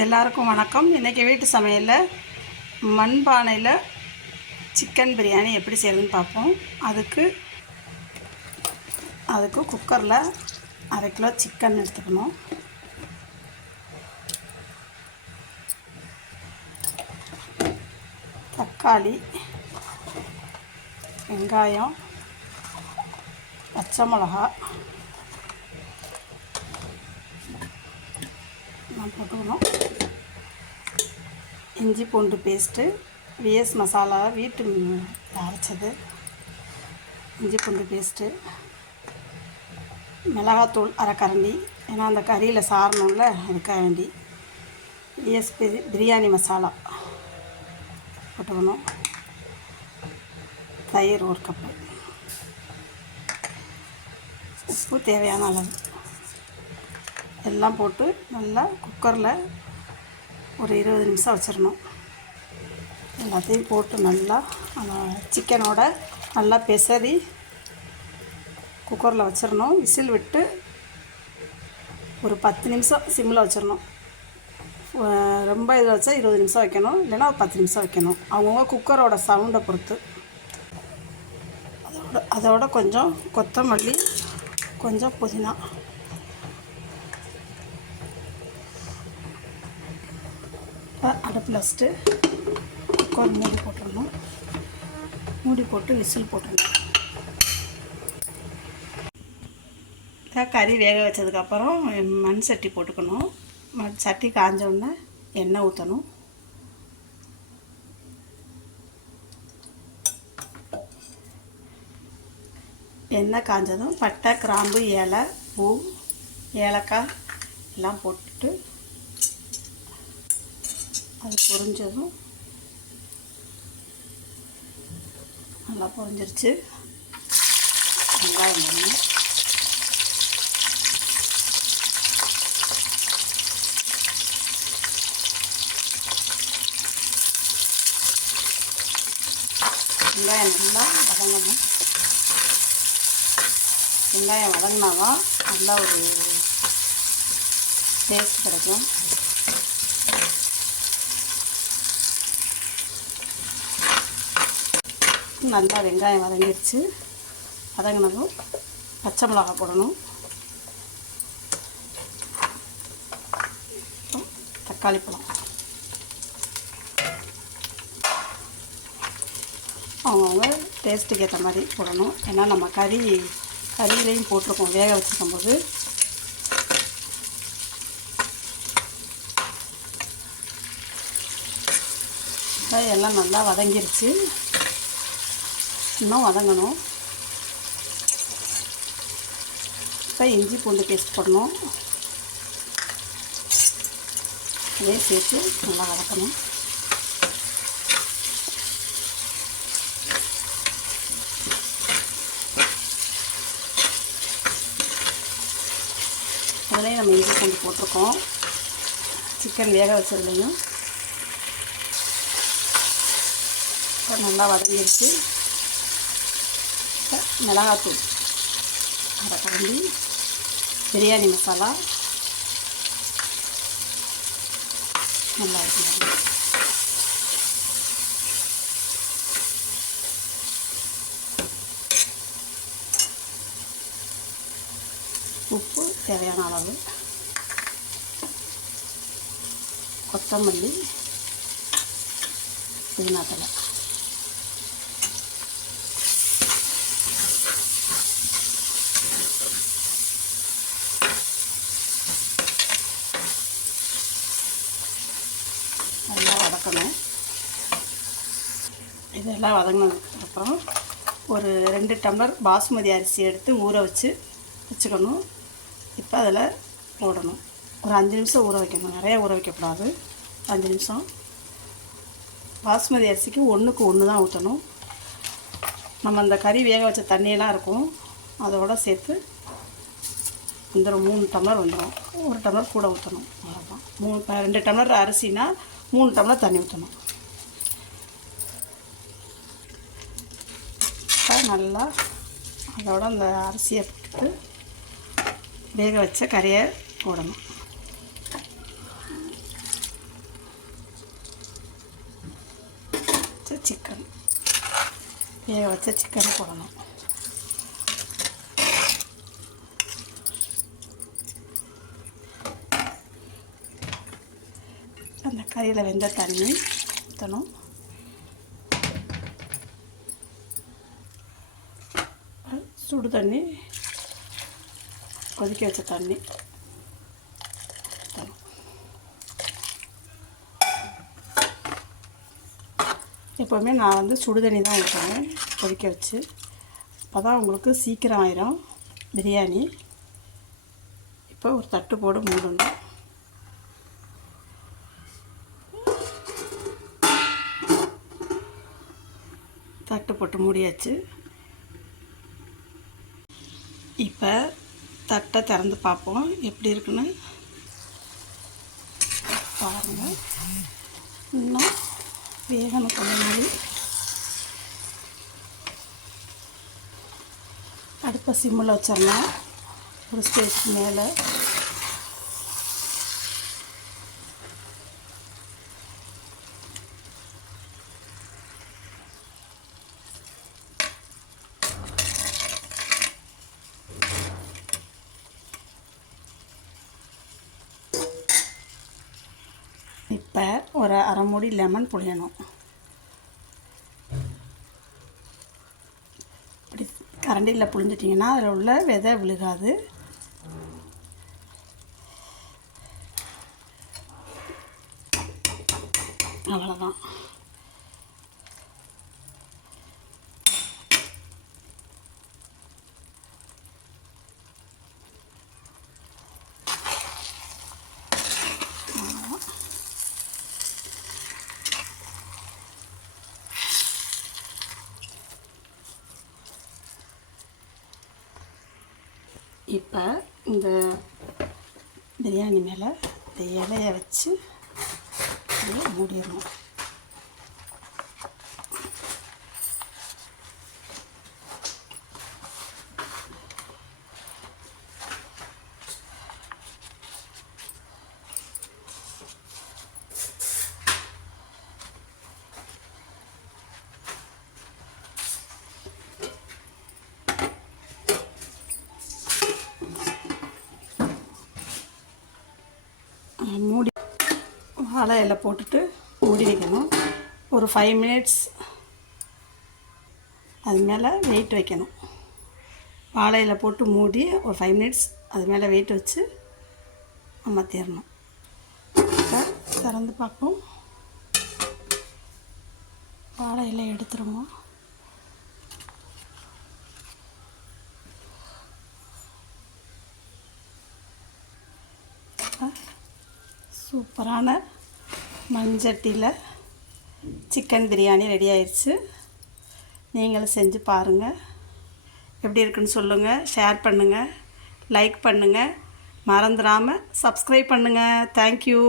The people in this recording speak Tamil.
எல்லாருக்கும் வணக்கம். இன்றைக்கி வீட்டு சமையலில் மண்பானையில் சிக்கன் பிரியாணி எப்படி செய்யறதுன்னு பார்ப்போம். அதுக்கு குக்கரில் 1/2 கிலோ சிக்கன் எடுத்துக்கணும். தக்காளி, வெங்காயம், பச்சை மிளகா போட்டுக்கணும். இஞ்சி பூண்டு பேஸ்ட்டு, விஎஸ் மசாலா வீட்டு அரைச்சது, இஞ்சி பூண்டு பேஸ்ட்டு, மிளகாத்தூள் 1/2 கரண்டி, ஏன்னா அந்த கறியில் சாரணும்ல அதுக்காக வேண்டி. விஎஸ் பிரியாணி மசாலா போட்டுக்கணும். தயிர் 1 கப்பு, உப்பு தேவையான அளவு எல்லாம் போட்டு நல்லா குக்கரில் ஒரு 20 நிமிஷம் வச்சிடணும். எல்லாத்தையும் போட்டு நல்லா சிக்கனோட நல்லா பெசரி குக்கரில் வச்சிடணும். விசில் விட்டு ஒரு 10 நிமிஷம் சிம்மில் வச்சிடணும். ரொம்ப இதில் வச்சா 20 நிமிஷம் வைக்கணும், இல்லைன்னா 10 நிமிஷம் வைக்கணும். அவங்கவுங்க குக்கரோட சவுண்டை பொறுத்து. அதோட கொஞ்சம் கொத்தமல்லி, கொஞ்சம் புதினா, அடுப்பில் வச்சுட்டு குக்கர் மூடி போட்டுடணும். மூடி போட்டு விசில் போட்டுடணும். கறி வேக வச்சதுக்கப்புறம் மண் சட்டி போட்டுக்கணும். சட்டி காஞ்சோடனே எண்ணெய் ஊற்றணும். எண்ணெய் காஞ்சதும் பட்டை, கிராம்பு, ஏலை, பூ, ஏலக்காய் எல்லாம் போட்டுட்டு அது பொரிஞ்சதும் நல்லா பொரிஞ்சிருச்சு. வெங்காயம் போடணும். வெங்காயம் நல்லா வதங்கணும். வெங்காயம் வதங்கினாதான் நல்லா ஒரு டேஸ்ட் கிடைக்கும். நல்லா வெங்காயம் வதங்கிடுச்சு. வதங்கினதும் பச்சை மிளகாய் போடணும். தக்காளி பழம் அவங்கவுங்க டேஸ்ட்டுக்கு ஏற்ற மாதிரி போடணும். ஏன்னா நம்ம கறியிலையும் போட்டிருக்கோம் வேக வச்சுருக்கும் போது. எல்லாம் நல்லா வதங்கிருச்சு. இன்னும் வதங்கணும். இப்போ இஞ்சி பூண்டு பேஸ்ட் போடணும். அதையும் சேர்த்து நல்லா வதக்கணும். அதிலையும் நம்ம இஞ்சி பூண்டு போட்டிருக்கோம். சிக்கன் வேக வச்சதுலையும் நல்லா வதங்கிடுச்சு. மிளகாத்தூள் 1/2 கரண்டி, பிரியாணி மசாலா நல்லா இருக்கும். உப்பு தேவையான அளவு, கொத்தமல்லி, புதினா தழை, நல்லா வதக்கணும். இதெல்லாம் வதங்கினதுக்கப்புறம் ஒரு 2 டம்ளர் பாசுமதி அரிசி எடுத்து ஊற வச்சுக்கணும். இப்போ அதில் போடணும். ஒரு 5 நிமிஷம் ஊற வைக்கணும். நிறைய ஊற வைக்கக்கூடாது. 5 நிமிஷம். பாசுமதி அரிசிக்கு 1க்கு 1 தான் ஊற்றணும். நம்ம அந்த கறி வேக வச்ச தண்ணியெல்லாம் இருக்கும், அதோடு சேர்த்து வந்துடும். 3 டம்ளர் வந்துடும். 1 டம்ளர் கூட ஊற்றணும். அவ்வளோதான். 2 டம்ளர் அரிசினா 3 டம்ளர் தண்ணி ஊற்றணும். நல்லா அதோட அந்த அரிசியை போட்டு வேக வச்ச கறியை போடணும். வேக வச்ச சிக்கனை போடணும். அந்த கறியில் வெந்த தண்ணி ஊற்றணும். சுடு தண்ணி, கொதிக்க வச்ச தண்ணி ஊற்றணும். எப்போவுமே நான் வந்து சுடு தண்ணி தான் ஊற்றுவேன் கொதிக்க வச்சு. அப்போ தான் உங்களுக்கு சீக்கிரம் ஆயிரும் பிரியாணி. இப்போ ஒரு தட்டு போட்டு மூடணும். தட்டு போட்டு மூடியாச்சு. இப்போ தட்டை திறந்து பார்ப்போம் எப்படி இருக்குன்னு பாருங்கள். இன்னும் வேகணும் கொஞ்ச நாள். அடுப்பை சிம்மில் வச்சிடலாம். ஒரு ஸ்டேஜ்க்கு மேலே இப்போ ஒரு அரை மூடி லெமன் புளியணும். இப்படி கரண்டியில் புளிஞ்சிட்டிங்கன்னா அதில் உள்ள விதை விழுகாது. அவ்வளோதான். இப்போ இந்த பிரியாணி மேலே இந்த இலையை வச்சு மூடிடணும். மூடி வாழை இலை போட்டுட்டு மூடி வைக்கணும். ஒரு 5 மினிட்ஸ் அது மேலே வெயிட் வைக்கணும். வாழை இலை போட்டு மூடி ஒரு 5 மினிட்ஸ் அது மேலே வெயிட் வச்சு அமர்த்திடணும். இப்போ திறந்து பார்ப்போம். வாழை இலை எடுத்துருவோம். சூப்பரான மண்சட்டியில் சிக்கன் பிரியாணி ரெடி ஆயிடுச்சு. நீங்களும் செஞ்சு பாருங்கள். எப்படி இருக்குன்னு சொல்லுங்கள். ஷேர் பண்ணுங்கள், லைக் பண்ணுங்கள், மறந்துடாமல் சப்ஸ்கிரைப் பண்ணுங்கள். தேங்க்யூ.